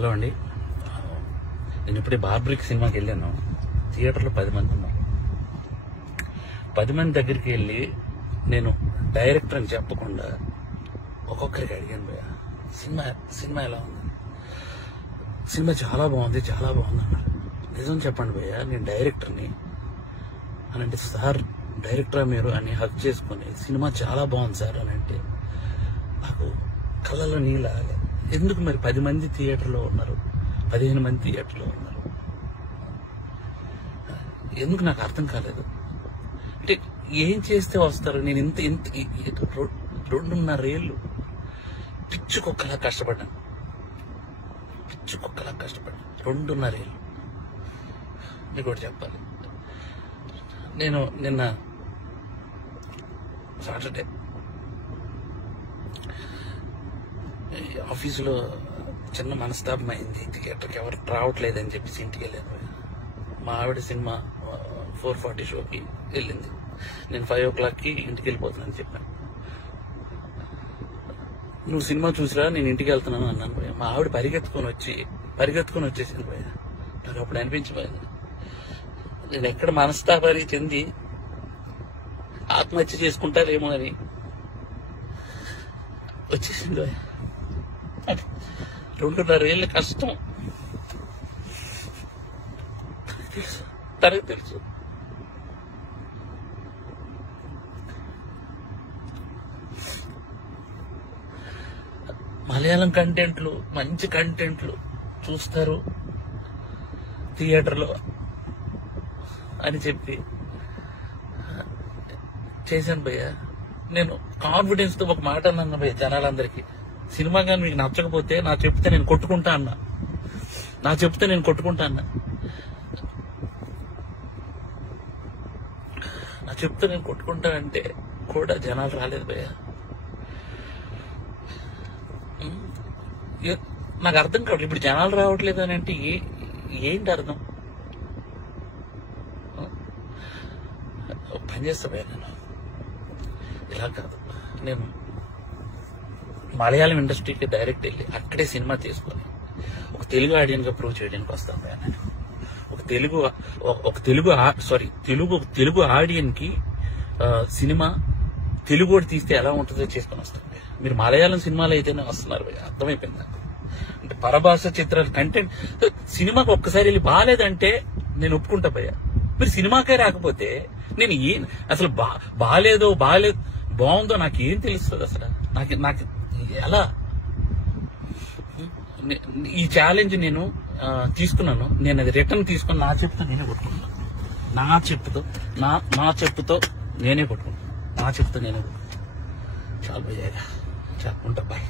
Hello అండి, నేను ఇప్పుడే బార్బరిక్ సినిమాకి వెళ్ళాను. థియేటర్లో 10 మంది ఉన్నారు. 10 మంది దగ్గరికి వెళ్ళి నేను డైరెక్టర్ అని చెప్పకుండా ఒక్కొక్కరికి అడిగాను, భయ్యా సినిమా ఎలా ఉంది? సినిమా చాలా బాగుంది అన్నారు. నిజం చెప్పండి భయ్యా, నేను డైరెక్టర్ని అని అంటే, సార్ డైరెక్టరా మీరు అని హక్ చేసుకుని సినిమా చాలా బాగుంది సార్ అని అంటే నాకు కళ్ళలో నీళ్ళు ఆగలేదు. ఎందుకు మరి 10 మంది థియేటర్లో ఉన్నారు, 15 మంది థియేటర్లో ఉన్నారు, ఎందుకు నాకు అర్థం కాలేదు. అంటే ఏం చేస్తే వస్తారు? నేను ఇంత 2.5 ఏళ్ళు పిచ్చుకొక్కలా కష్టపడ్డాను. 2.5 ఏళ్ళు. మీకు ఒకటి చెప్పాలి, నేను నిన్న సాటర్డే ఆఫీసులో చిన్న మనస్తాపం అయింది. థియేటర్కి ఎవరు రావట్లేదని చెప్పేసి ఇంటికి వెళ్ళాను. మా ఆవిడ సినిమా 4:40 షోకి వెళ్ళింది. నేను 5 o'clockకి ఇంటికి వెళ్ళిపోతున్నాను చెప్పాను. నువ్వు సినిమా చూసిరా, నేను ఇంటికి వెళ్తున్నాను అన్నాను భయ్యా. మా ఆవిడ పరిగెత్తుకొని వచ్చేసింది భయ్యా. నాకు అప్పుడు అనిపించిపోయింది, నేను ఎక్కడ మనస్తాపానికి చెంది ఆత్మహత్య చేసుకుంటారేమో అని వచ్చేసింది భయ్యా. 2.5 ఏళ్ళ కష్టం తనకు తెలుసు. మలయాళం కంటెంట్లు, మంచి కంటెంట్లు చూస్తారు థియేటర్లో అని చెప్పి చేశాను భయ్యా. నేను కాన్ఫిడెన్స్ తో ఒక మాట అన్నాను భయ్య జనాలందరికీ, సినిమా కానీ మీకు నచ్చకపోతే నా చెప్తే నేను కొట్టుకుంటా అన్నా. నేను కొట్టుకుంటా అంటే కూడా జనాలు రాలేదు భయ్య. నాకు అర్థం కావట్లేదు, ఇప్పుడు జనాలు రావట్లేదు అని అంటే ఏంటి అర్థం? పని చేస్తా భయ్య, నేను ఇలా కాదు, నేను మలయాళం ఇండస్ట్రీకి డైరెక్ట్ వెళ్ళి అక్కడే సినిమా తీసుకొని ఒక తెలుగు ఆడియన్స్ గా ప్రూవ్ చేయడానికి వస్తాను భయ్య. నేను తెలుగు ఆడియన్ కి సినిమా తెలుగు తీస్తే ఎలా ఉంటుందో చేసుకొని వస్తాను. మీరు మలయాళం సినిమాలు అయితేనే వస్తున్నారు భయ్య, అర్థమైపోయింది నాకు. అంటే పరభాష చిత్రాలు కంటెంట్ సినిమాకి ఒక్కసారి వెళ్ళి బాగాలేదంటే నేను ఒప్పుకుంటా భయ్య. మీరు సినిమాకే రాకపోతే నేను అసలు బాగాలేదు బాగుందో నాకేం తెలుస్తుంది అసలు? నాకు ఎలా? ఈ ఛాలెంజ్ నేను తీసుకున్నాను, నేను అది రిటర్న్ తీసుకుని నా చెప్పుతో నేనే కొట్టుకున్నాను. నా చెప్పుతో నేనే కొట్టుకున్నాను. చాలు భయ్యా, ఉంటా బాయ్.